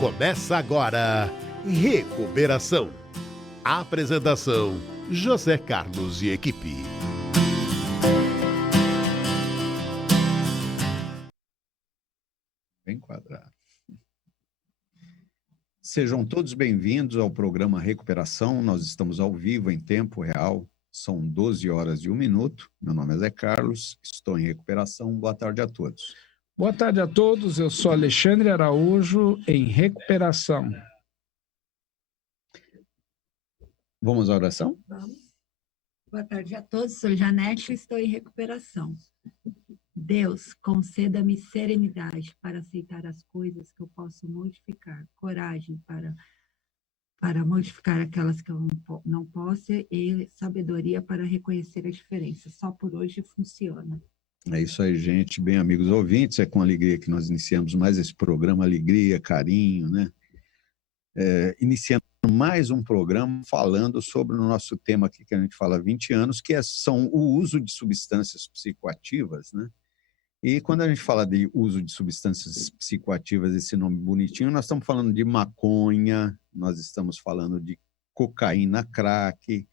Começa agora, Recuperação. Apresentação, José Carlos e equipe. Bem quadrado. Sejam todos bem-vindos ao programa Recuperação. Nós estamos ao vivo em tempo real. São 12 horas e 1 minuto. Meu nome é Zé Carlos, estou em recuperação. Boa tarde a todos. Boa tarde a todos, eu sou Alexandre Araújo, em recuperação. Vamos à oração? Vamos. Boa tarde a todos, sou Janete e estou em recuperação. Deus, conceda-me serenidade para aceitar as coisas que eu posso modificar, coragem para modificar aquelas que eu não posso e sabedoria para reconhecer a diferença. Só por hoje funciona. É isso aí, gente. Bem, amigos ouvintes, é com alegria que nós iniciamos mais esse programa, alegria, carinho, né? Iniciando mais um programa falando sobre o nosso tema aqui que a gente fala há 20 anos, que são o uso de substâncias psicoativas, né? E quando a gente fala de uso de substâncias psicoativas, esse nome bonitinho, nós estamos falando de maconha, nós estamos falando de cocaína crack,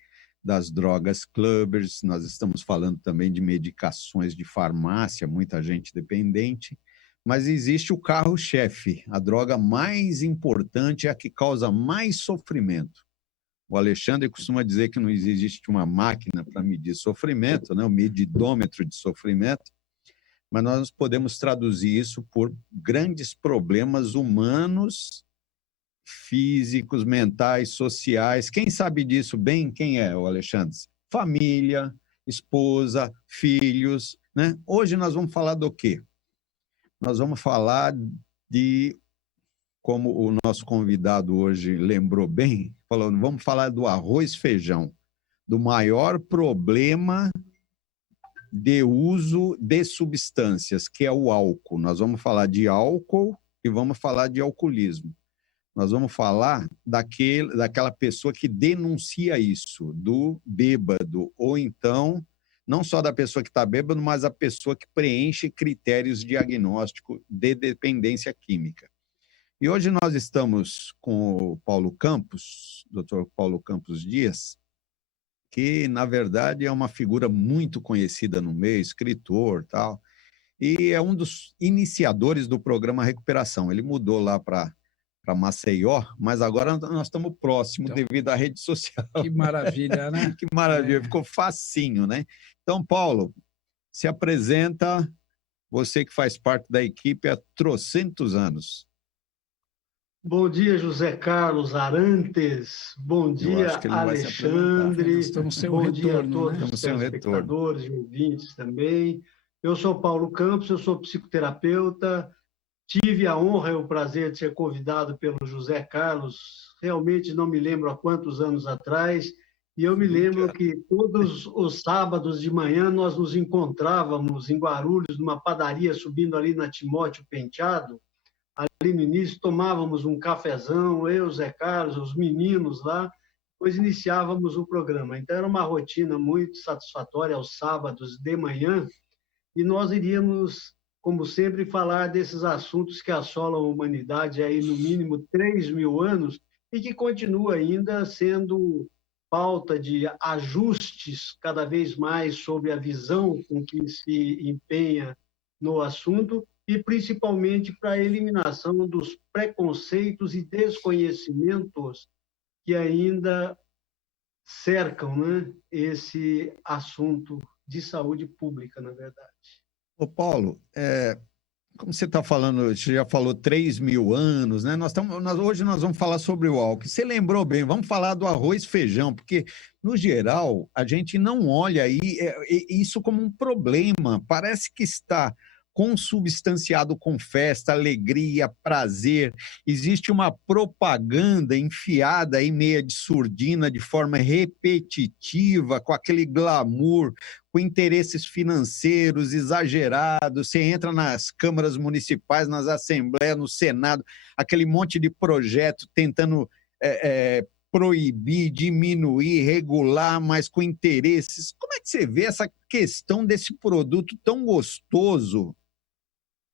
das drogas clubbers, nós estamos falando também de medicações de farmácia, muita gente dependente, mas existe o carro-chefe, a droga mais importante, é a que causa mais sofrimento. O Alexandre costuma dizer que não existe uma máquina para medir sofrimento, né? O medidômetro de sofrimento, mas nós podemos traduzir isso por grandes problemas humanos, físicos, mentais, sociais. Quem sabe disso bem? Quem é, o Alexandre? Família, esposa, filhos, né? Hoje nós vamos falar do quê? Nós vamos falar de, como o nosso convidado hoje lembrou bem, falando, vamos falar do arroz e feijão, do maior problema de uso de substâncias, que é o álcool. Nós vamos falar de álcool e vamos falar de alcoolismo. Nós vamos falar daquela pessoa que denuncia isso, do bêbado, ou então, não só da pessoa que está bêbado, mas a pessoa que preenche critérios de diagnóstico de dependência química. E hoje nós estamos com o Paulo Campos, Dr. Paulo Campos Dias, que, na verdade, é uma figura muito conhecida no meio, escritor, tal, e é um dos iniciadores do programa Recuperação. Ele mudou lá para Maceió, mas agora nós estamos próximos devido à rede social. Que maravilha, né? Que maravilha, ficou facinho, né? Então, Paulo, se apresenta, você que faz parte da equipe há trocentos anos. Bom dia, José Carlos Arantes. Bom dia, Alexandre. Bom dia a todos os telespectadores e ouvintes também. Eu sou Paulo Campos, eu sou psicoterapeuta. Tive a honra e o prazer de ser convidado pelo José Carlos, realmente não me lembro há quantos anos atrás, e eu me lembro que todos os sábados de manhã nós nos encontrávamos em Guarulhos, numa padaria subindo ali na Timóteo Penteado. Ali no início tomávamos um cafezão, eu, Zé Carlos, os meninos lá, depois iniciávamos o programa. Então era uma rotina muito satisfatória aos sábados de manhã, e nós iríamos, como sempre, falar desses assuntos que assolam a humanidade aí no mínimo 3.000 anos e que continua ainda sendo pauta de ajustes cada vez mais sobre a visão com que se empenha no assunto e principalmente para a eliminação dos preconceitos e desconhecimentos que ainda cercam, né, esse assunto de saúde pública, na verdade. Ô Paulo, como você está falando, você já falou 3.000 anos, né? Hoje nós vamos falar sobre o álcool. Você lembrou bem, vamos falar do arroz e feijão, porque, no geral, a gente não olha isso como um problema. Parece que está consubstanciado com festa, alegria, prazer. Existe uma propaganda enfiada aí meia de surdina, de forma repetitiva, com aquele glamour, com interesses financeiros exagerados. Você entra nas câmaras municipais, nas assembleias, no Senado, aquele monte de projeto tentando proibir, diminuir, regular, mas com interesses. Como é que você vê essa questão desse produto tão gostoso?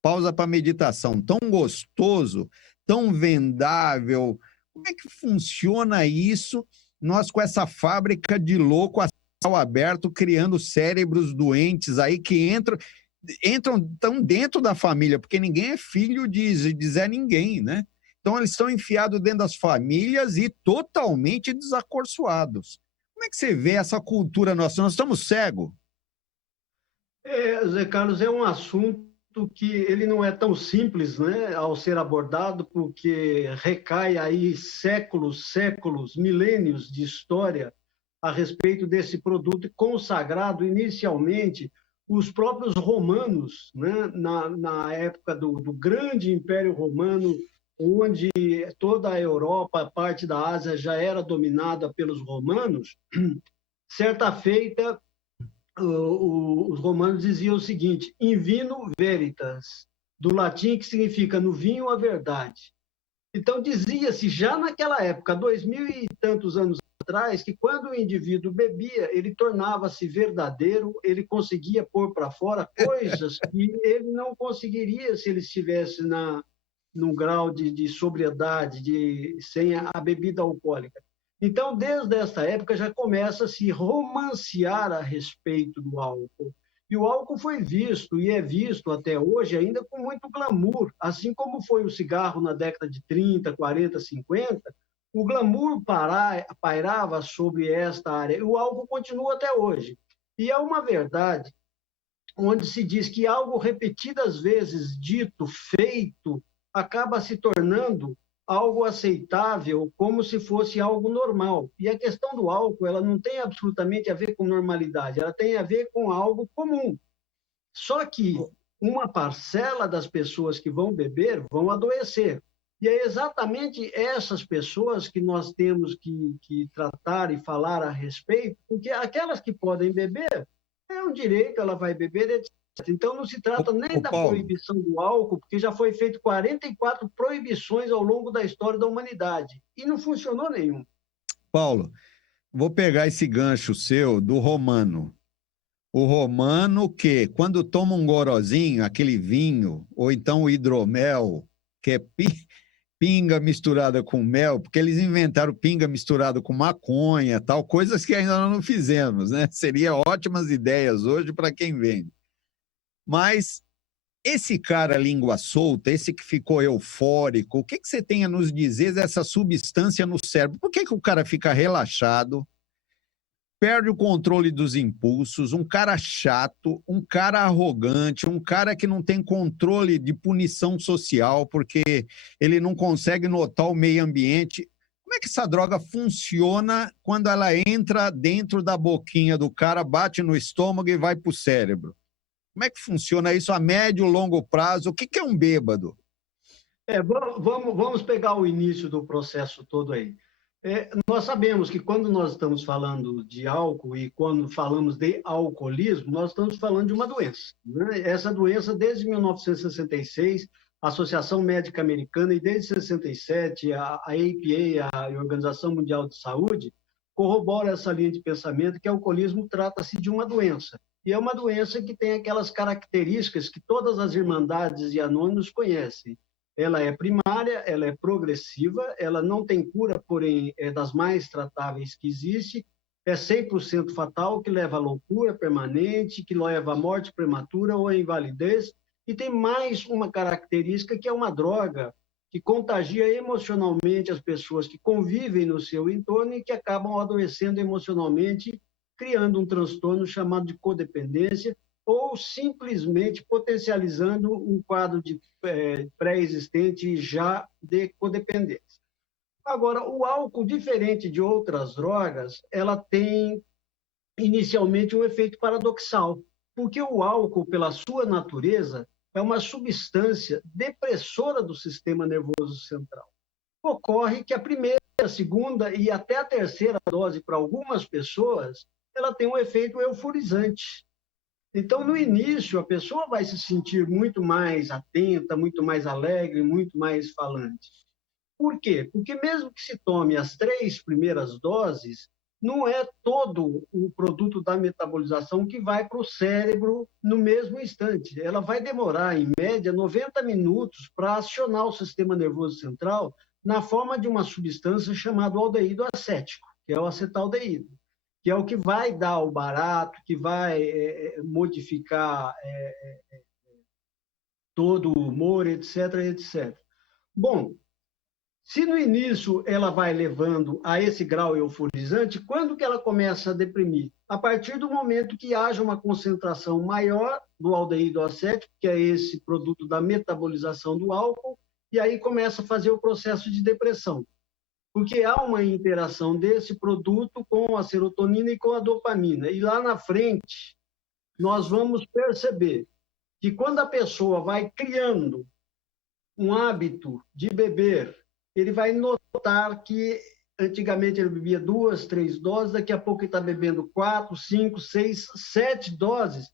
Pausa para meditação, tão gostoso, tão vendável. Como é que funciona isso? Nós com essa fábrica de louco a céu aberto, criando cérebros doentes aí que estão dentro da família, porque ninguém é filho de Zé Ninguém, né? Então eles estão enfiados dentro das famílias e totalmente desacorçoados. Como é que você vê essa cultura nossa? Nós estamos cegos? Zé Carlos, é um assunto que ele não é tão simples, né, ao ser abordado, porque recai aí séculos, milênios de história a respeito desse produto consagrado inicialmente os próprios romanos, né, na época do grande Império Romano, onde toda a Europa, parte da Ásia já era dominada pelos romanos. Certa feita, os romanos diziam o seguinte: in vino veritas, do latim, que significa no vinho a verdade. Então, dizia-se já naquela época, 2000 e tantos anos atrás, que quando o indivíduo bebia, ele tornava-se verdadeiro, ele conseguia pôr para fora coisas que ele não conseguiria se ele estivesse num grau de sobriedade, sem a bebida alcoólica. Então, desde essa época, já começa a se romancear a respeito do álcool. E o álcool foi visto, e é visto até hoje, ainda com muito glamour. Assim como foi o cigarro na década de 30, 40, 50, o glamour pairava sobre esta área. E o álcool continua até hoje. E é uma verdade onde se diz que algo repetidas vezes dito, feito, acaba se tornando algo aceitável, como se fosse algo normal. E a questão do álcool, ela não tem absolutamente a ver com normalidade, ela tem a ver com algo comum. Só que uma parcela das pessoas que vão beber vão adoecer. E é exatamente essas pessoas que nós temos que tratar e falar a respeito, porque aquelas que podem beber, é um direito, ela vai beber, etc. Então, não se trata nem da proibição do álcool, porque já foi feito 44 proibições ao longo da história da humanidade, e não funcionou nenhum. Paulo, vou pegar esse gancho seu do romano. O romano que, quando toma um gorozinho, aquele vinho, ou então o hidromel, que é pinga misturada com mel, porque eles inventaram pinga misturada com maconha, tal, coisas que ainda não fizemos, né? Seriam ótimas ideias hoje para quem vende. Mas esse cara língua solta, esse que ficou eufórico, o que você tem a nos dizer dessa substância no cérebro? Por que o cara fica relaxado, perde o controle dos impulsos, um cara chato, um cara arrogante, um cara que não tem controle de punição social porque ele não consegue notar o meio ambiente? Como é que essa droga funciona quando ela entra dentro da boquinha do cara, bate no estômago e vai para o cérebro? Como é que funciona isso a médio e longo prazo? O que é um bêbado? Vamos pegar o início do processo todo aí. Nós sabemos que quando nós estamos falando de álcool e quando falamos de alcoolismo, nós estamos falando de uma doença, né? Essa doença, desde 1966, a Associação Médica Americana, e desde 67, a APA, a Organização Mundial de Saúde, corrobora essa linha de pensamento que o alcoolismo trata-se de uma doença. E é uma doença que tem aquelas características que todas as irmandades e anônimos conhecem. Ela é primária, ela é progressiva, ela não tem cura, porém é das mais tratáveis que existe, é 100% fatal, que leva à loucura permanente, que leva à morte prematura ou à invalidez, e tem mais uma característica que é uma droga que contagia emocionalmente as pessoas que convivem no seu entorno e que acabam adoecendo emocionalmente, criando um transtorno chamado de codependência, ou simplesmente potencializando um quadro de pré-existente já de codependência. Agora, o álcool, diferente de outras drogas, ela tem inicialmente um efeito paradoxal, porque o álcool, pela sua natureza, é uma substância depressora do sistema nervoso central. Ocorre que a primeira, a segunda e até a terceira dose, para algumas pessoas, ela tem um efeito euforizante. Então, no início, a pessoa vai se sentir muito mais atenta, muito mais alegre, muito mais falante. Por quê? Porque mesmo que se tome as 3 primeiras doses, não é todo o produto da metabolização que vai para o cérebro no mesmo instante. Ela vai demorar, em média, 90 minutos para acionar o sistema nervoso central na forma de uma substância chamada aldeído acético, que é o acetaldeído, que é o que vai dar o barato, que vai modificar todo o humor, etc, etc. Bom, se no início ela vai levando a esse grau euforizante, quando que ela começa a deprimir? A partir do momento que haja uma concentração maior do aldeído acético, que é esse produto da metabolização do álcool, e aí começa a fazer o processo de depressão. Porque há uma interação desse produto com a serotonina e com a dopamina. E lá na frente, nós vamos perceber que quando a pessoa vai criando um hábito de beber, ele vai notar que antigamente ele bebia 2, 3 doses, daqui a pouco ele está bebendo 4, 5, 6, 7 doses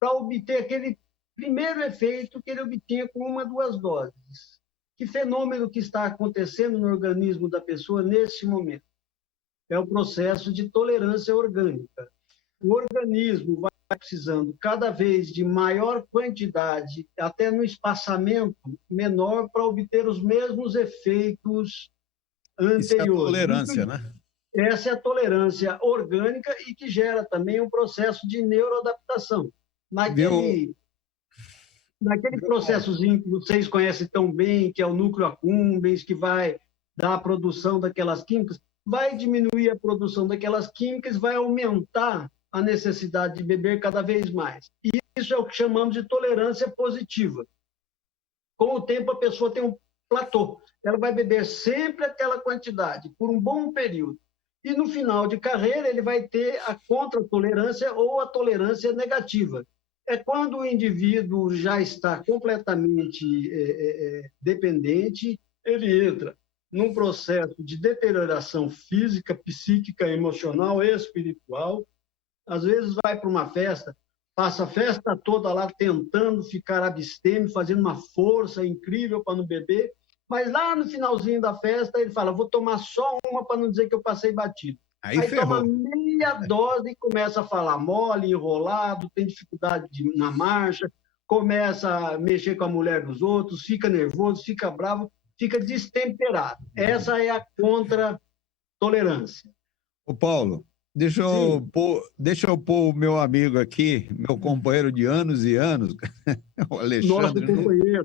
para obter aquele primeiro efeito que ele obtinha com 1, 2 doses. Que fenômeno que está acontecendo no organismo da pessoa nesse momento? É o processo de tolerância orgânica. O organismo vai precisando cada vez de maior quantidade, até no espaçamento menor, para obter os mesmos efeitos anteriores. Isso é a tolerância, né? Essa é a tolerância orgânica e que gera também um processo de neuroadaptação. Naquele processozinho que vocês conhecem tão bem, que é o núcleo accumbens, que vai dar a produção daquelas químicas, vai diminuir a produção daquelas químicas, vai aumentar a necessidade de beber cada vez mais. E isso é o que chamamos de tolerância positiva. Com o tempo, a pessoa tem um platô. Ela vai beber sempre aquela quantidade, por um bom período. E no final de carreira, ele vai ter a contra-tolerância ou a tolerância negativa. É quando o indivíduo já está completamente dependente, ele entra num processo de deterioração física, psíquica, emocional e espiritual. Às vezes vai para uma festa, passa a festa toda lá tentando ficar abstêmio, fazendo uma força incrível para não beber, mas lá no finalzinho da festa ele fala, vou tomar só uma para não dizer que eu passei batido. Aí toma meia dose e começa a falar mole, enrolado, tem dificuldade na marcha, começa a mexer com a mulher dos outros, fica nervoso, fica bravo, fica destemperado. Essa é a contra-tolerância. Ô Paulo, deixa eu pôr o meu amigo aqui, meu companheiro de anos e anos, o Alexandre,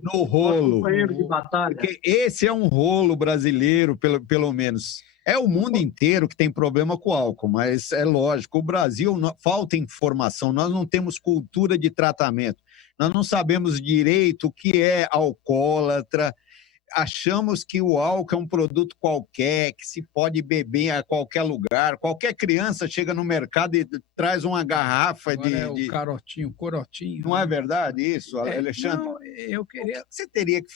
no rolo. Companheiro de batalha. Porque esse é um rolo brasileiro, pelo menos. É o mundo inteiro que tem problema com o álcool, mas é lógico, o Brasil falta informação, nós não temos cultura de tratamento, nós não sabemos direito o que é alcoólatra, achamos que o álcool é um produto qualquer, que se pode beber a qualquer lugar. Qualquer criança chega no mercado e traz uma garrafa o carotinho, corotinho. Não é verdade isso, Alexandre? Não, eu queria... O que você teria que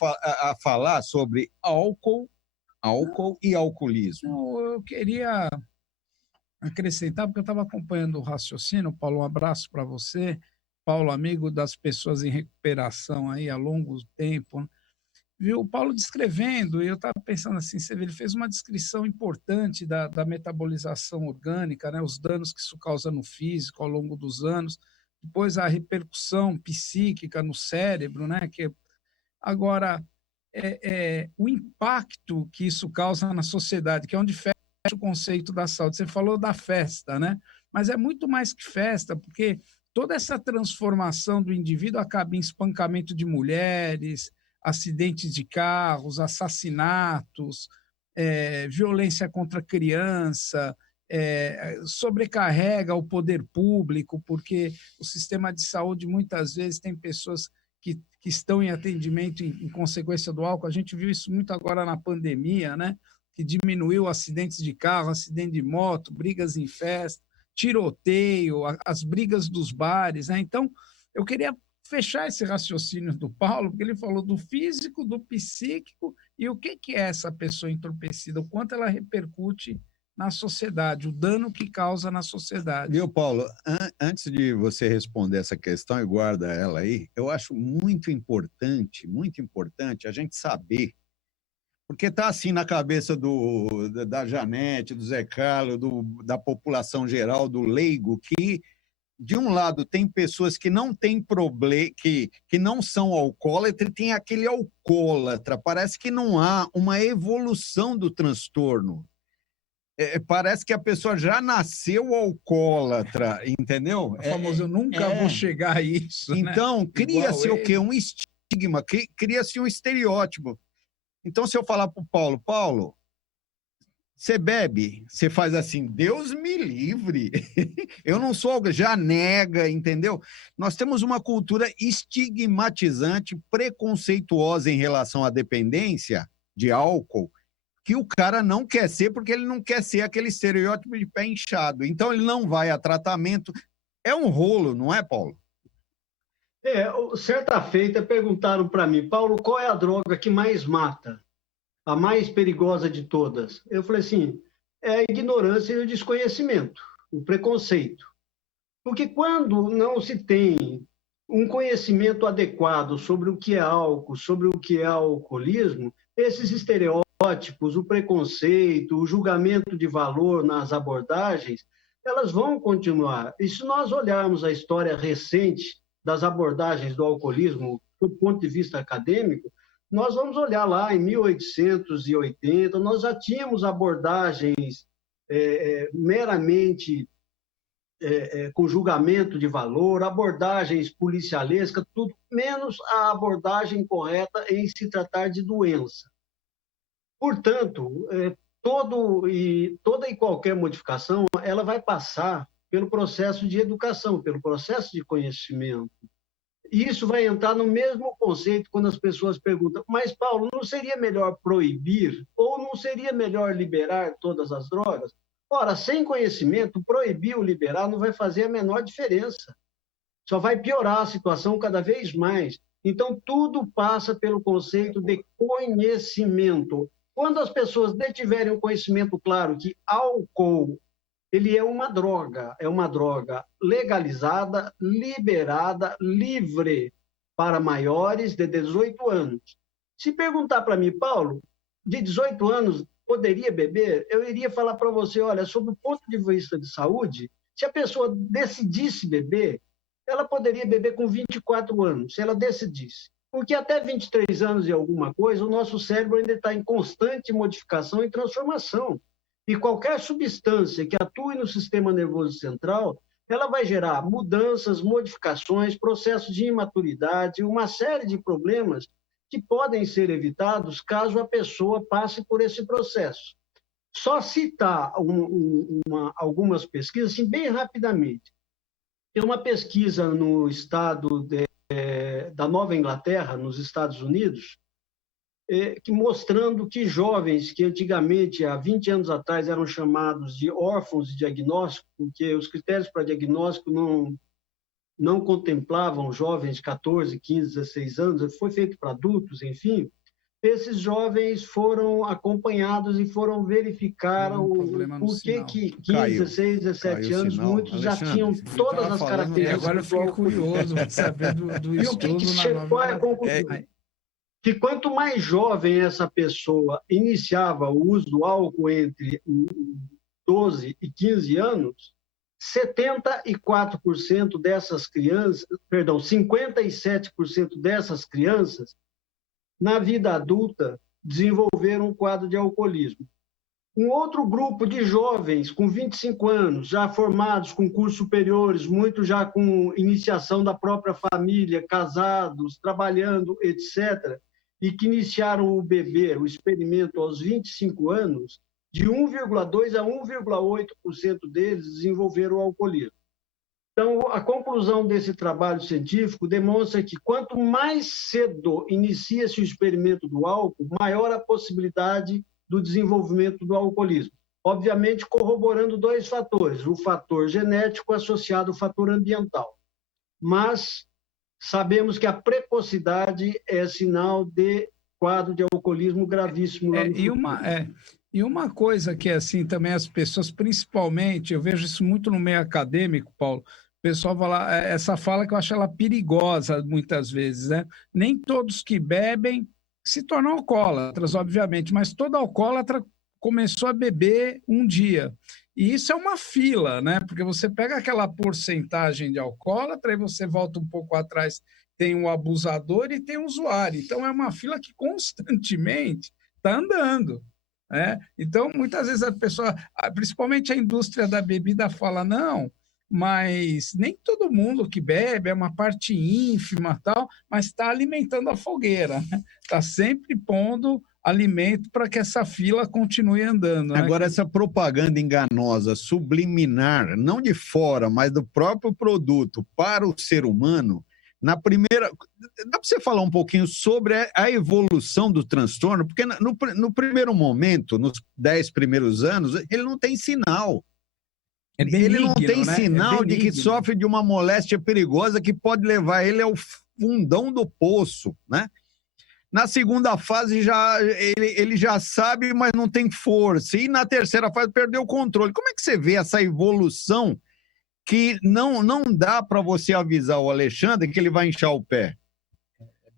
falar sobre álcool e alcoolismo? Não, eu queria acrescentar, porque eu estava acompanhando o raciocínio. Paulo, um abraço para você. Paulo, amigo das pessoas em recuperação aí há longo tempo, viu o Paulo descrevendo, e eu estava pensando assim, ele fez uma descrição importante da metabolização orgânica, né, os danos que isso causa no físico ao longo dos anos, depois a repercussão psíquica no cérebro, né, que agora o impacto que isso causa na sociedade, que é onde fecha o conceito da saúde. Você falou da festa, né, mas é muito mais que festa, porque toda essa transformação do indivíduo acaba em espancamento de mulheres, acidentes de carros, assassinatos, violência contra a criança, sobrecarrega o poder público, porque o sistema de saúde muitas vezes tem pessoas que estão em atendimento em consequência do álcool. A gente viu isso muito agora na pandemia, né? Que diminuiu acidentes de carro, acidente de moto, brigas em festa, tiroteio, as brigas dos bares, né? Então, eu queria fechar esse raciocínio do Paulo, porque ele falou do físico, do psíquico e o que é essa pessoa entorpecida, o quanto ela repercute na sociedade, o dano que causa na sociedade. Viu, Paulo, antes de você responder essa questão e guarda ela aí, eu acho muito importante a gente saber Porque está assim na cabeça da Janete, do Zé Carlos, da população geral, do leigo, que, de um lado, tem pessoas que não têm problema, que não são alcoólatras, e tem aquele alcoólatra. Parece que não há uma evolução do transtorno. Parece que a pessoa já nasceu alcoólatra, entendeu? O famoso, eu nunca vou chegar a isso. Então, né? cria-se o quê? Um estigma, cria-se um estereótipo. Então, se eu falar para o Paulo, você bebe, você faz assim, Deus me livre, eu não sou, já nega, entendeu? Nós temos uma cultura estigmatizante, preconceituosa em relação à dependência de álcool, que o cara não quer ser porque ele não quer ser aquele estereótipo de pé inchado. Então, ele não vai a tratamento. É um rolo, não é, Paulo? Certa feita perguntaram para mim, Paulo, qual é a droga que mais mata? A mais perigosa de todas? Eu falei assim, é a ignorância e o desconhecimento, o preconceito. Porque quando não se tem um conhecimento adequado sobre o que é álcool, sobre o que é alcoolismo, esses estereótipos, o preconceito, o julgamento de valor nas abordagens, elas vão continuar. E se nós olharmos a história recente das abordagens do alcoolismo do ponto de vista acadêmico, nós vamos olhar lá em 1880, nós já tínhamos abordagens meramente com julgamento de valor, abordagens policialescas, tudo menos a abordagem correta em se tratar de doença. Portanto, toda e qualquer modificação, ela vai passar pelo processo de educação, pelo processo de conhecimento. E isso vai entrar no mesmo conceito quando as pessoas perguntam, mas, Paulo, não seria melhor proibir ou não seria melhor liberar todas as drogas? Ora, sem conhecimento, proibir ou liberar não vai fazer a menor diferença. Só vai piorar a situação cada vez mais. Então, tudo passa pelo conceito de conhecimento. Quando as pessoas detiverem um conhecimento claro que álcool ele é uma droga legalizada, liberada, livre para maiores de 18 anos. Se perguntar para mim, Paulo, de 18 anos poderia beber? Eu iria falar para você, olha, sob o ponto de vista de saúde, se a pessoa decidisse beber, ela poderia beber com 24 anos, se ela decidisse. Porque até 23 anos e alguma coisa, o nosso cérebro ainda está em constante modificação e transformação. E qualquer substância que atue no sistema nervoso central, ela vai gerar mudanças, modificações, processos de imaturidade, uma série de problemas que podem ser evitados caso a pessoa passe por esse processo. Só citar algumas pesquisas, assim, bem rapidamente. Tem uma pesquisa no estado da Nova Inglaterra, nos Estados Unidos, mostrando que jovens que antigamente, há 20 anos atrás, eram chamados de órfãos de diagnóstico, porque os critérios para diagnóstico não contemplavam jovens de 14, 15, 16 anos, foi feito para adultos, enfim, esses jovens foram acompanhados e foram verificar por que 15, 16, 17 anos, muitos já tinham todas as características. Agora eu fiquei curioso para saber do estudo. E o que chegou à conclusão? Que quanto mais jovem essa pessoa iniciava o uso do álcool entre 12 e 15 anos, 74% dessas crianças, 57% dessas crianças, na vida adulta, desenvolveram um quadro de alcoolismo. Um outro grupo de jovens com 25 anos, já formados com cursos superiores, muitos já com iniciação da própria família, casados, trabalhando, etc., e que iniciaram o beber, o experimento aos 25 anos, de 1,2% a 1,8% deles desenvolveram o alcoolismo. Então, a conclusão desse trabalho científico demonstra que quanto mais cedo inicia-se o experimento do álcool, maior a possibilidade do desenvolvimento do alcoolismo. Obviamente, corroborando dois fatores, o fator genético associado ao fator ambiental. Mas sabemos que a precocidade é sinal de quadro de alcoolismo gravíssimo. E uma coisa que, assim, também as pessoas, principalmente, eu vejo isso muito no meio acadêmico, Paulo, o pessoal fala, essa fala que eu acho ela perigosa muitas vezes, né? Nem todos que bebem se tornam alcoólatras, obviamente, mas toda alcoólatra começou a beber um dia. E isso é uma fila, né? Porque você pega aquela porcentagem de alcoólatra e você volta um pouco atrás, tem o abusador e tem o usuário. Então, é uma fila que constantemente está andando. Né? Então, muitas vezes a pessoa, principalmente a indústria da bebida, fala, não, mas nem todo mundo que bebe, é uma parte ínfima, tal, mas está alimentando a fogueira. Está sempre pondo alimento para que essa fila continue andando. Né? Agora, essa propaganda enganosa, subliminar, não de fora, mas do próprio produto para o ser humano, na primeira... Dá para você falar um pouquinho sobre a evolução do transtorno? Porque no primeiro momento, nos 10 primeiros anos, ele não tem sinal. Ele não tem sinal de que sofre de uma moléstia perigosa que pode levar ele ao fundão do poço, né? Na segunda fase, ele já sabe, mas não tem força. E na terceira fase, perdeu o controle. Como é que você vê essa evolução que não dá para você avisar o Alexandre que ele vai inchar o pé?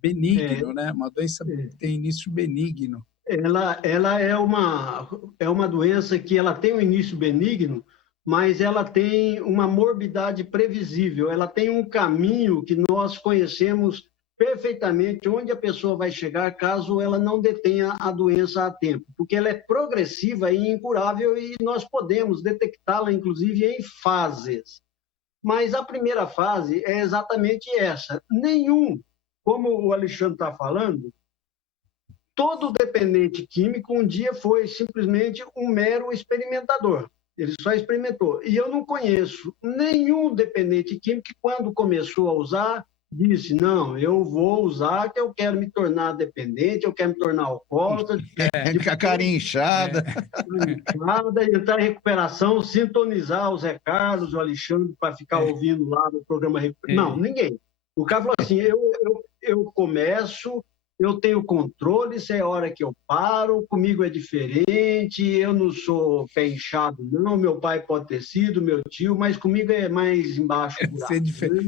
Benigno, né? Uma doença que tem início benigno. Ela é uma doença que ela tem um início benigno, mas ela tem uma morbidade previsível. Ela tem um caminho que nós conhecemos perfeitamente onde a pessoa vai chegar caso ela não detenha a doença a tempo, porque ela é progressiva e incurável e nós podemos detectá-la, inclusive, em fases. Mas a primeira fase é exatamente essa. Como o Alexandre está falando, todo dependente químico um dia foi simplesmente um mero experimentador. Ele só experimentou. E eu não conheço nenhum dependente químico que, quando começou a usar, disse, não, eu vou usar que eu quero me tornar dependente, eu quero me tornar alcoólatra. Ficar carinha inchada. Entrar em recuperação, sintonizar o Zé Carlos, o Alexandre, para ficar ouvindo lá no programa. Não, ninguém. O cara falou assim, eu começo, eu tenho controle, se é a hora que eu paro, comigo é diferente, eu não sou pé inchado, não, meu pai pode ter sido, meu tio, mas comigo é mais embaixo.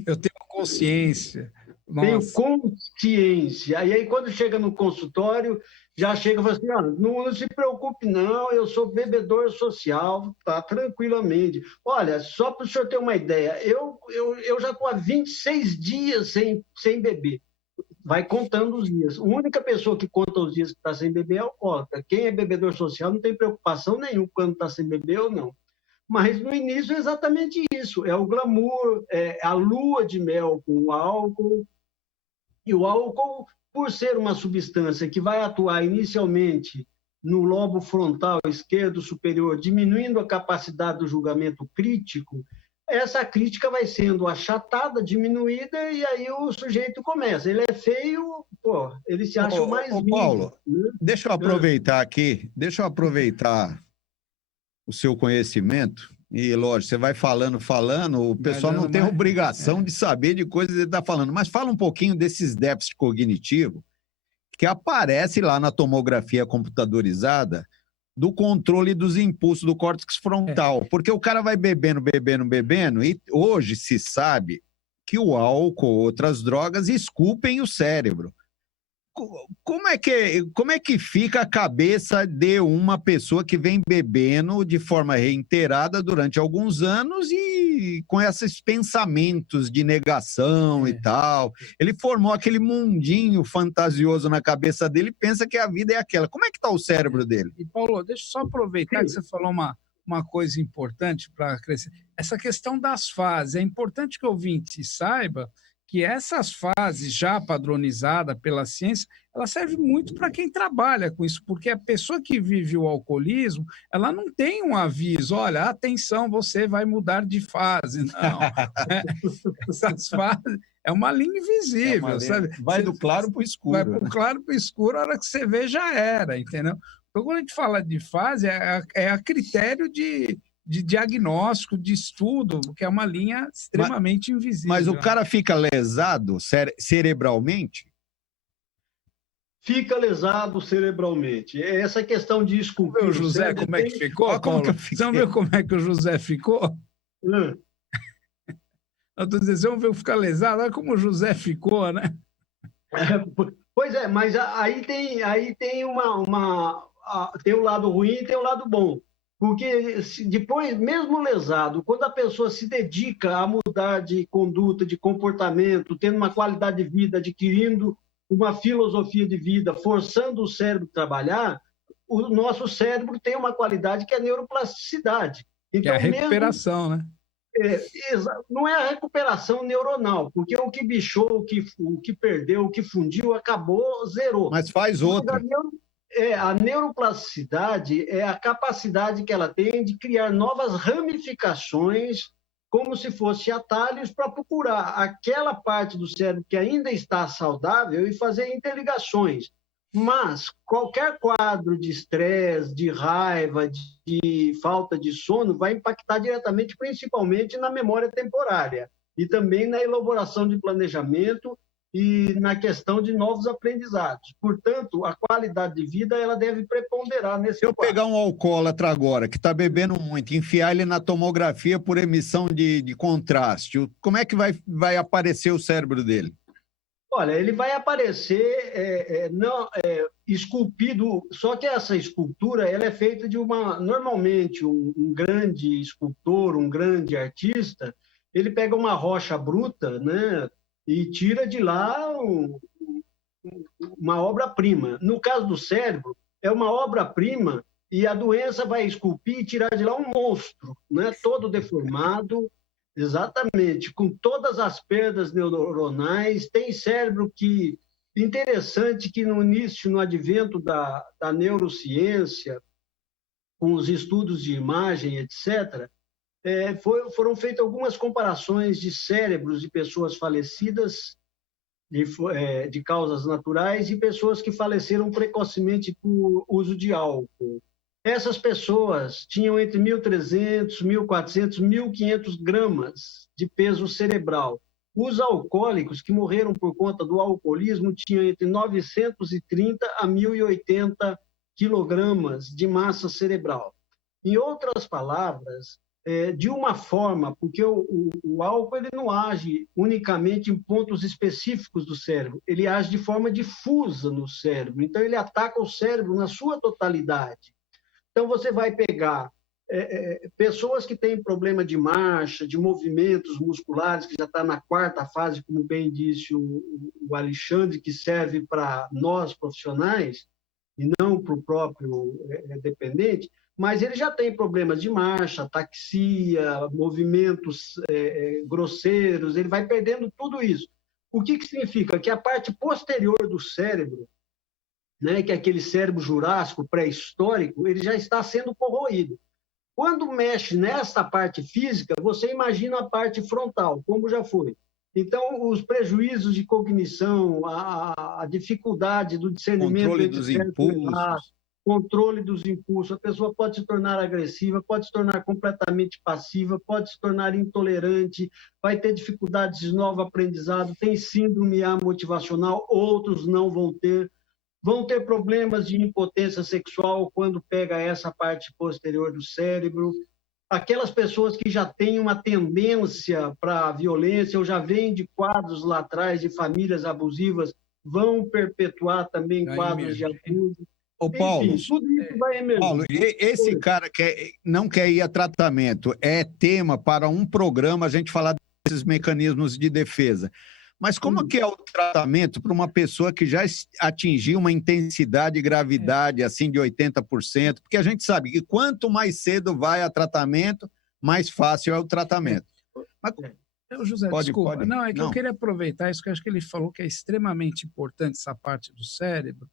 Eu tenho consciência. Tenho consciência. E aí, quando chega no consultório, já chega e fala assim, não se preocupe não, eu sou bebedor social, tá, tranquilamente. Olha, só para o senhor ter uma ideia, eu já estou há 26 dias sem beber. Vai contando os dias. A única pessoa que conta os dias que está sem beber é alcoólatra. Quem é bebedor social não tem preocupação nenhuma quando está sem beber ou não. Mas no início é exatamente isso. É o glamour, é a lua de mel com o álcool. E o álcool, por ser uma substância que vai atuar inicialmente no lobo frontal esquerdo superior, diminuindo a capacidade do julgamento crítico, essa crítica vai sendo achatada, diminuída, e aí o sujeito começa. Ele é feio, ele se acha mais lindo. Paulo, deixa eu aproveitar o seu conhecimento, e lógico, você vai falando, o pessoal não tem obrigação de saber de coisas que ele está falando, mas fala um pouquinho desses déficits cognitivos que aparece lá na tomografia computadorizada do controle dos impulsos do córtex frontal, porque o cara vai bebendo, e hoje se sabe que o álcool, outras drogas, esculpem o cérebro. Como é que fica a cabeça de uma pessoa que vem bebendo de forma reiterada durante alguns anos e com esses pensamentos de negação e tal? Ele formou aquele mundinho fantasioso na cabeça dele e pensa que a vida é aquela. Como é que está o cérebro dele? E, Paulo, deixa eu só aproveitar que você falou uma coisa importante para crescer. Essa questão das fases. É importante que o ouvinte saiba que essas fases já padronizadas pela ciência, ela serve muito para quem trabalha com isso, porque a pessoa que vive o alcoolismo, ela não tem um aviso, olha, atenção, você vai mudar de fase, não. Essas fases é uma linha invisível, sabe? Vai do claro para o escuro. Vai do claro para o escuro, a hora que você vê já era, entendeu? Então, quando a gente fala de fase, é a critério de diagnóstico, de estudo, que é uma linha extremamente invisível. Mas o cara fica lesado cerebralmente? Fica lesado cerebralmente. Essa questão de esculpir... Viu o José como é que ficou, Paulo? Você não viu como é que o José ficou? Eu estou dizendo, você não viu ficar lesado? Olha como o José ficou, né? Pois é, mas aí tem tem o lado ruim e tem o lado bom. Porque depois, mesmo lesado, quando a pessoa se dedica a mudar de conduta, de comportamento, tendo uma qualidade de vida, adquirindo uma filosofia de vida, forçando o cérebro a trabalhar, o nosso cérebro tem uma qualidade que é a neuroplasticidade. Então, que é a recuperação, né? Não é a recuperação neuronal, porque o que bichou, o que perdeu, o que fundiu, acabou, zerou. Mas faz outra. A neuroplasticidade é a capacidade que ela tem de criar novas ramificações, como se fossem atalhos para procurar aquela parte do cérebro que ainda está saudável e fazer interligações. Mas qualquer quadro de estresse, de raiva, de falta de sono vai impactar diretamente, principalmente na memória temporária e também na elaboração de planejamento e na questão de novos aprendizados. Portanto, a qualidade de vida ela deve preponderar nesse Se eu pegar um alcoólatra agora, que está bebendo muito, enfiar ele na tomografia por emissão de contraste, como é que vai aparecer o cérebro dele? Olha, ele vai aparecer esculpido, só que essa escultura ela é feita normalmente, um grande escultor, um grande artista, ele pega uma rocha bruta, né, e tira de lá uma obra-prima. No caso do cérebro, é uma obra-prima e a doença vai esculpir e tirar de lá um monstro, né, todo deformado. Exatamente, com todas as perdas neuronais, tem cérebro que... Interessante que no início, no advento da neurociência, com os estudos de imagem, etc., foram feitas algumas comparações de cérebros de pessoas falecidas de causas naturais e pessoas que faleceram precocemente por uso de álcool. Essas pessoas tinham entre 1.300, 1.400, 1.500 gramas de peso cerebral. Os alcoólicos que morreram por conta do alcoolismo tinham entre 930 a 1.080 quilogramas de massa cerebral. Em outras palavras, de uma forma, porque o álcool ele não age unicamente em pontos específicos do cérebro, ele age de forma difusa no cérebro, então ele ataca o cérebro na sua totalidade. Então, você vai pegar pessoas que têm problema de marcha, de movimentos musculares, que já está na quarta fase, como bem disse o Alexandre, que serve para nós profissionais e não para o próprio dependente, mas ele já tem problemas de marcha, ataxia, movimentos grosseiros, ele vai perdendo tudo isso. O que significa? Que a parte posterior do cérebro, né, que é aquele cérebro jurássico pré-histórico, ele já está sendo corroído. Quando mexe nessa parte física, você imagina a parte frontal, como já foi. Então, os prejuízos de cognição, a dificuldade do discernimento... Controle dos impulsos. Controle dos impulsos. A pessoa pode se tornar agressiva, pode se tornar completamente passiva, pode se tornar intolerante, vai ter dificuldades de novo aprendizado, tem síndrome amotivacional, outros não vão ter. Vão ter problemas de impotência sexual quando pega essa parte posterior do cérebro. Aquelas pessoas que já têm uma tendência para a violência ou já vêm de quadros lá atrás de famílias abusivas vão perpetuar também quadros de abuso. Ô, Paulo, enfim, tudo isso vai emergir. Paulo, esse cara não quer ir a tratamento, é tema para um programa a gente falar desses mecanismos de defesa. Mas como que é o tratamento para uma pessoa que já atingiu uma intensidade e gravidade assim de 80%? Porque a gente sabe que quanto mais cedo vai a tratamento, mais fácil é o tratamento. Mas, José, desculpa. Não, é que eu queria aproveitar isso que eu acho que ele falou que é extremamente importante, essa parte do cérebro,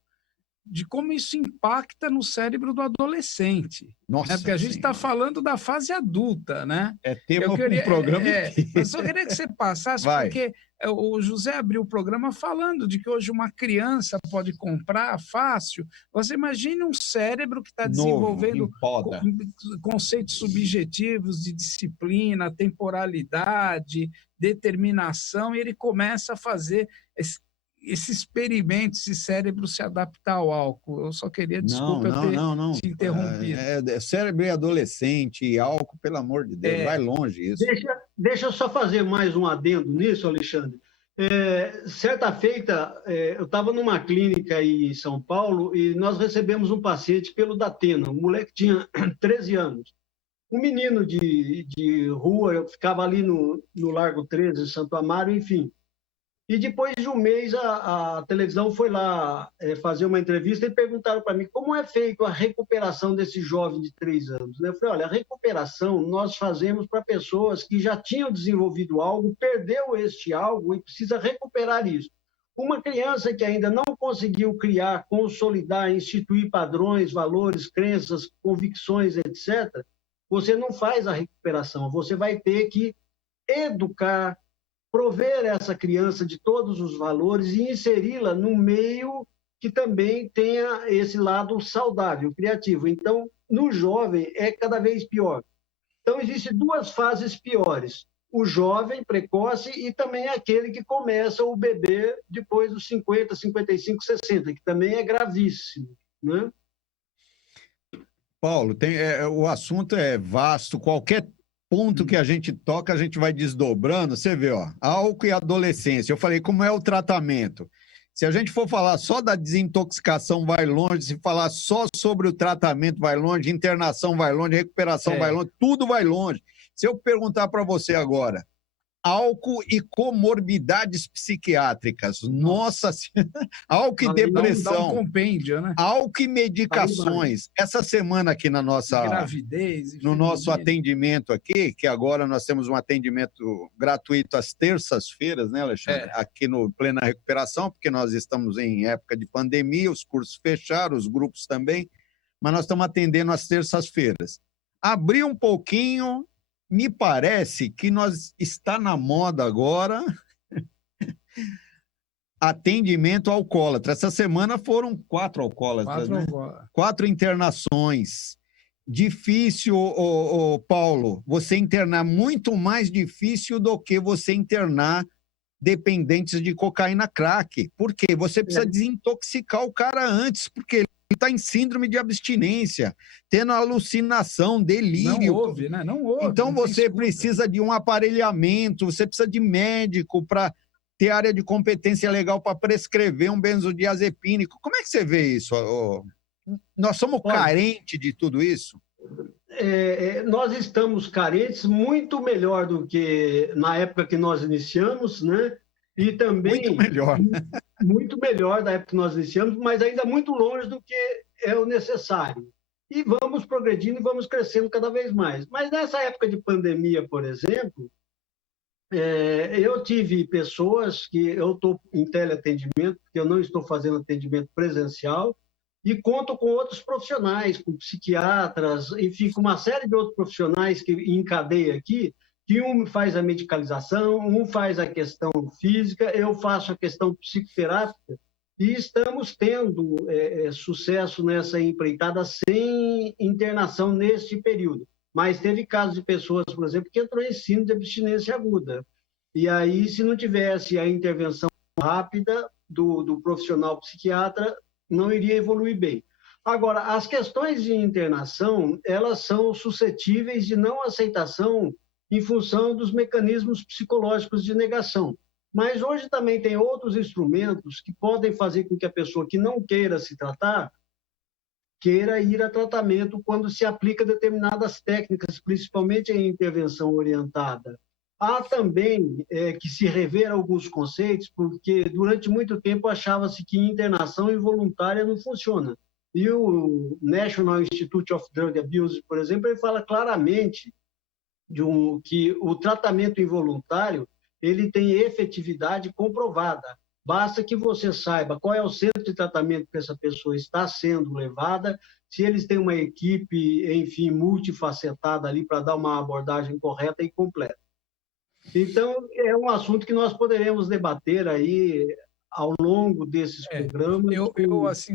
de como isso impacta no cérebro do adolescente. Nossa, né? Porque a gente está falando da fase adulta, né? É tema para um programa inteiro. Eu só queria que você passasse, porque o José abriu o programa falando de que hoje uma criança pode comprar fácil. Você imagina um cérebro que está desenvolvendo conceitos subjetivos de disciplina, temporalidade, determinação, e ele começa a fazer esse experimento, esse cérebro se adaptar ao álcool. Eu só queria, desculpa eu ter te interrompido. Cérebro e adolescente e álcool, pelo amor de Deus, vai longe isso. Deixa eu só fazer mais um adendo nisso, Alexandre. Certa feita, eu estava numa clínica aí em São Paulo e nós recebemos um paciente pelo Datena. O moleque tinha 13 anos. Um menino de rua, ficava ali no Largo 13, Santo Amaro, enfim. E depois de um mês, a televisão foi lá fazer uma entrevista e perguntaram para mim como é feita a recuperação desse jovem de 3 anos. Eu falei, olha, a recuperação nós fazemos para pessoas que já tinham desenvolvido algo, perdeu este algo e precisa recuperar isso. Uma criança que ainda não conseguiu criar, consolidar, instituir padrões, valores, crenças, convicções, etc., você não faz a recuperação, você vai ter que educar, prover essa criança de todos os valores e inseri-la num meio que também tenha esse lado saudável, criativo. Então, no jovem, é cada vez pior. Então, existem 2 fases piores. O jovem precoce e também aquele que começa o bebê depois dos 50, 55, 60, que também é gravíssimo, né? Paulo, o assunto é vasto, qualquer ponto que a gente toca, a gente vai desdobrando. Você vê, ó, álcool e adolescência. Eu falei, como é o tratamento? Se a gente for falar só da desintoxicação, vai longe. Se falar só sobre o tratamento, vai longe. Internação vai longe, recuperação vai longe, tudo vai longe. Se eu perguntar para você agora, álcool e comorbidades psiquiátricas, nossa, álcool e depressão, dá um compêndio, né? Álcool e medicações. Essa semana aqui na nossa gravidez, no nosso atendimento aqui, que agora nós temos um atendimento gratuito às terças-feiras, né, Alexandre? Aqui no Plena Recuperação, porque nós estamos em época de pandemia, os cursos fecharam, os grupos também, mas nós estamos atendendo às terças-feiras. Abri um pouquinho, me parece que está na moda agora atendimento alcoólatra. Essa semana foram 4 alcoólatras, 4, né? 4 internações. Difícil, Paulo, você internar, muito mais difícil do que você internar dependentes de cocaína crack. Por quê? Você precisa desintoxicar o cara antes, porque ele está em síndrome de abstinência, tendo alucinação, delírio. Não houve, né? Não houve. Então você precisa de um aparelhamento, você precisa de médico para ter área de competência legal para prescrever um benzodiazepínico. Como é que você vê isso? Nós somos carentes de tudo isso? Nós estamos carentes muito melhor do que na época que nós iniciamos, né? E também... Muito melhor. Muito melhor da época que nós iniciamos, mas ainda muito longe do que é o necessário. E vamos progredindo e vamos crescendo cada vez mais. Mas nessa época de pandemia, por exemplo, eu tive pessoas que eu estou em teleatendimento, porque eu não estou fazendo atendimento presencial, e conto com outros profissionais, com psiquiatras, enfim, com uma série de outros profissionais que encadeia aqui, que um faz a medicalização, um faz a questão física, eu faço a questão psicoterápica, e estamos tendo sucesso nessa empreitada sem internação neste período. Mas teve casos de pessoas, por exemplo, que entrou em síndrome de abstinência aguda. E aí, se não tivesse a intervenção rápida do profissional psiquiatra, não iria evoluir bem. Agora, as questões de internação, elas são suscetíveis de não aceitação em função dos mecanismos psicológicos de negação. Mas hoje também tem outros instrumentos que podem fazer com que a pessoa que não queira se tratar queira ir a tratamento quando se aplica determinadas técnicas, principalmente em intervenção orientada. Há também que se rever alguns conceitos, porque durante muito tempo achava-se que internação involuntária não funciona. E o National Institute of Drug Abuse, por exemplo, ele fala claramente que o tratamento involuntário ele tem efetividade comprovada. Basta que você saiba qual é o centro de tratamento que essa pessoa está sendo levada, se eles têm uma equipe, enfim, multifacetada ali para dar uma abordagem correta e completa. Então, é um assunto que nós poderemos debater aí ao longo desses programas. Eu assim,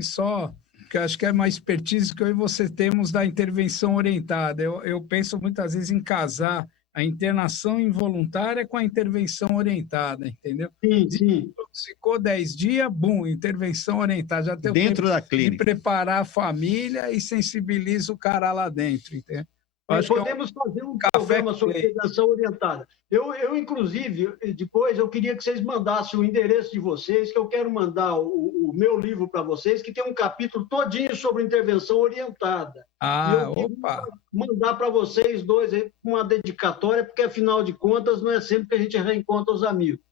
que acho que é uma expertise que eu e você temos da intervenção orientada. Eu penso muitas vezes em casar a internação involuntária com a intervenção orientada, entendeu? Sim. Ficou 10 dias, intervenção orientada. Já tem dentro da clínica. De preparar a família e sensibiliza o cara lá dentro, entendeu? Podemos fazer um programa sobre prevenção orientada. Eu, inclusive, depois eu queria que vocês mandassem o endereço de vocês, que eu quero mandar o meu livro para vocês, que tem um capítulo todinho sobre intervenção orientada. Ah, e eu queria mandar para vocês dois aí uma dedicatória, porque, afinal de contas, não é sempre que a gente reencontra os amigos.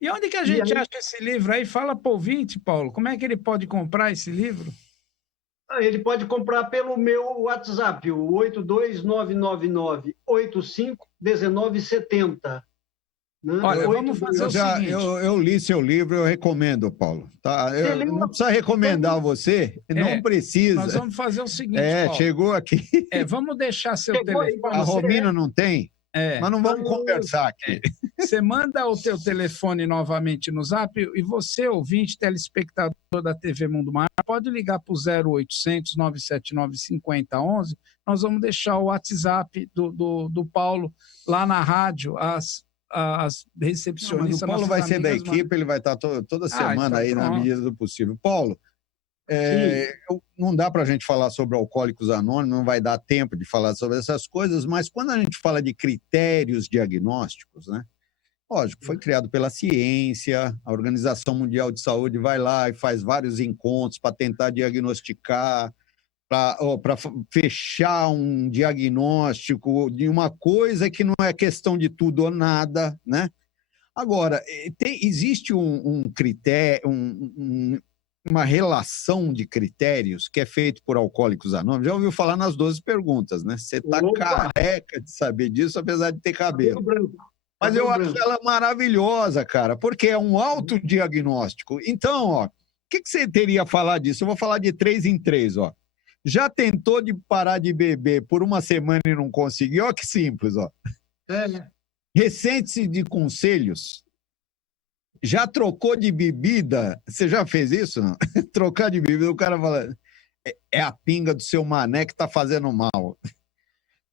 E onde que a gente acha esse livro aí? Fala para o ouvinte, Paulo, como é que ele pode comprar esse livro? Ele pode comprar pelo meu WhatsApp, o 82999851970. Né? Olha, vamos fazer o seguinte. Eu li seu livro, eu recomendo, Paulo. Tá? Eu não precisa recomendar você, não precisa. Nós vamos fazer o seguinte, Paulo. Chegou aqui. Vamos deixar seu telefone. A Romina não tem? Mas não vamos conversar aqui. Você manda o teu telefone novamente no Zap e você, ouvinte, telespectador da TV Mundo Maior, pode ligar para o 0800 979 5011. Nós vamos deixar o WhatsApp do Paulo lá na rádio, as recepcionistas. Não, mas o Paulo vai ser da equipe, ele vai estar toda semana aí na medida do possível. Paulo, não dá para a gente falar sobre Alcoólicos Anônimos, não vai dar tempo de falar sobre essas coisas, mas quando a gente fala de critérios diagnósticos, né? Lógico, foi criado pela ciência, a Organização Mundial de Saúde vai lá e faz vários encontros para tentar diagnosticar, para fechar um diagnóstico de uma coisa que não é questão de tudo ou nada, né? Agora, existe um critério, uma relação de critérios que é feito por Alcoólicos Anônimos. Já ouviu falar nas 12 perguntas, né? Você está careca de saber disso, apesar de ter cabelo. Mas eu acho ela maravilhosa, cara, porque é um autodiagnóstico. Então, o que você teria a falar disso? Eu vou falar de 3 em 3, ó. Já tentou de parar de beber por uma semana e não conseguiu? Olha que simples, ó. Ressente-se de conselhos. Já trocou de bebida? Você já fez isso? Não? Trocar de bebida, o cara fala, é a pinga do seu mané que tá fazendo mal.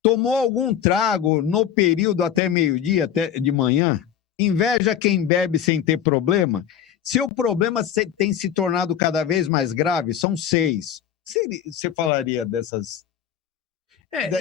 Tomou algum trago no período até meio-dia, até de manhã? Inveja quem bebe sem ter problema? Se o problema tem se tornado cada vez mais grave, são 6. Você falaria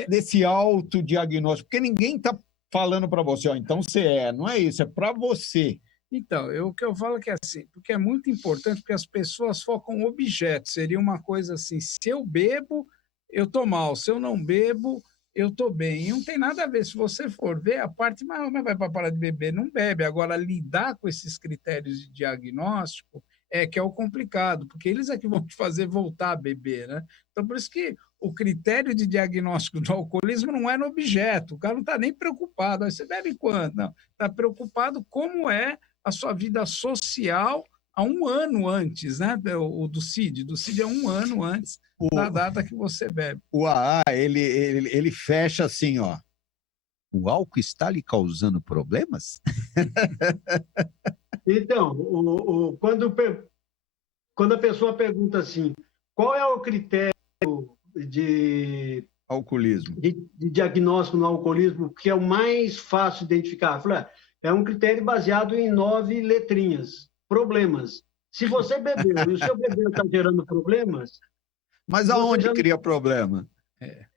desse autodiagnóstico? Porque ninguém está falando para você, então você não é isso, é para você. Então, o que eu falo é que é assim, porque é muito importante, porque as pessoas focam objetos, seria uma coisa assim, se eu bebo, eu tô mal, se eu não bebo, eu estou bem. E não tem nada a ver. Se você for ver, a parte maior vai para parar de beber, não bebe. Agora, lidar com esses critérios de diagnóstico que é o complicado, porque eles é que vão te fazer voltar a beber, né? Então, por isso que o critério de diagnóstico do alcoolismo não é no objeto. O cara não está nem preocupado. Aí você bebe quanto? Não. Está preocupado como é a sua vida social há um ano antes, né? O do CID. Do CID é um ano antes da data que você bebe. O AA, ele fecha assim, ó. O álcool está lhe causando problemas? Então, quando a pessoa pergunta assim, qual é o critério de alcoolismo, de diagnóstico no alcoolismo que é o mais fácil de identificar? Eu falei, é um critério baseado em 9 letrinhas. Problemas. Se você bebeu e o seu bebê está gerando problemas... Mas aonde cria problema?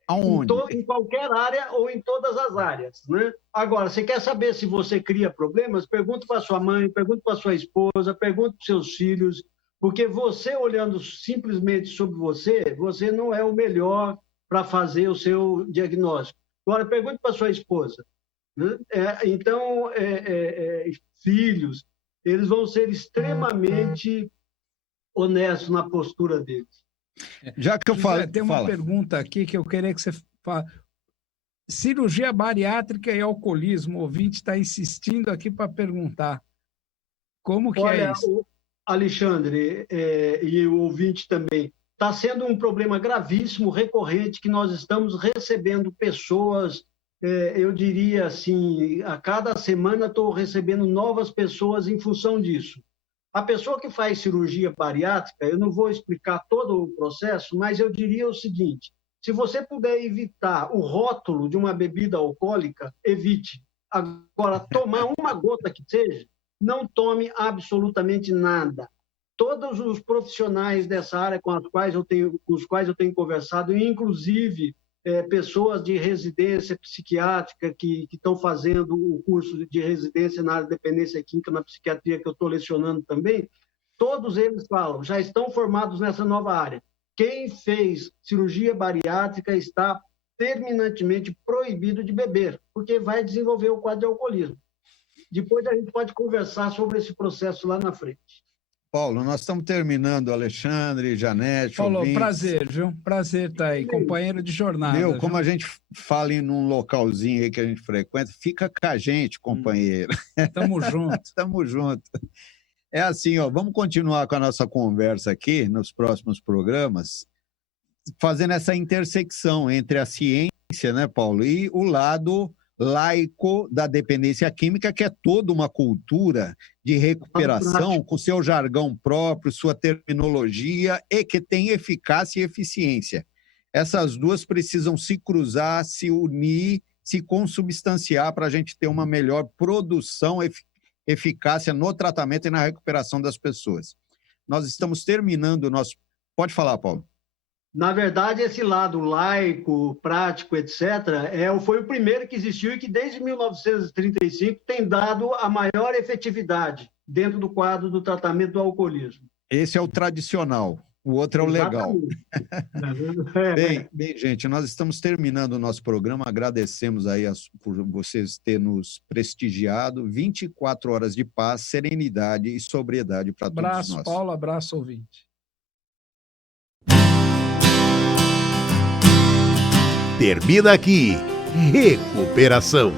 Aonde? Em qualquer área ou em todas as áreas, né? Agora, você quer saber se você cria problemas? Pergunta para sua mãe, pergunta para sua esposa, pergunta para seus filhos, porque você olhando simplesmente sobre você não é o melhor para fazer o seu diagnóstico. Agora, pergunte para sua esposa. Né? Então, filhos, eles vão ser extremamente honestos na postura deles. Já que eu falo, tem uma pergunta aqui que eu queria que você fale. Cirurgia bariátrica e alcoolismo. O ouvinte está insistindo aqui para perguntar. Como que é isso? Alexandre, e o ouvinte também, está sendo um problema gravíssimo, recorrente, que nós estamos recebendo pessoas, eu diria assim, a cada semana estou recebendo novas pessoas em função disso. A pessoa que faz cirurgia bariátrica, eu não vou explicar todo o processo, mas eu diria o seguinte, se você puder evitar o rótulo de uma bebida alcoólica, evite. Agora, tomar uma gota que seja, não tome absolutamente nada. Todos os profissionais dessa área com os quais eu tenho conversado, inclusive pessoas de residência psiquiátrica que estão fazendo o curso de residência na área de dependência química na psiquiatria, que eu estou lecionando também, todos eles falam, já estão formados nessa nova área. Quem fez cirurgia bariátrica está terminantemente proibido de beber, porque vai desenvolver o quadro de alcoolismo. Depois a gente pode conversar sobre esse processo lá na frente. Paulo, nós estamos terminando, Alexandre, Janete, Paulo, ouvintes. prazer, viu? Prazer estar aí, companheiro de jornada. Como a gente fala em um localzinho aí que a gente frequenta, fica com a gente, companheiro. Tamo junto. Tamo junto. É assim, ó, vamos continuar com a nossa conversa aqui nos próximos programas, fazendo essa intersecção entre a ciência, né, Paulo, e o lado laico da dependência química, que é toda uma cultura de recuperação com seu jargão próprio, sua terminologia e que tem eficácia e eficiência. Essas duas precisam se cruzar, se unir, se consubstanciar para a gente ter uma melhor produção, eficácia no tratamento e na recuperação das pessoas. Nós estamos terminando o nosso... Pode falar, Paulo. Na verdade, esse lado laico, prático, etc., foi o primeiro que existiu e que, desde 1935, tem dado a maior efetividade dentro do quadro do tratamento do alcoolismo. Esse é o tradicional, o outro é o legal. Bem, gente, nós estamos terminando o nosso programa, agradecemos aí por vocês terem nos prestigiado. 24 horas de paz, serenidade e sobriedade para todos nós. Abraço, Paulo, abraço, ouvinte. Termina aqui, Recuperação.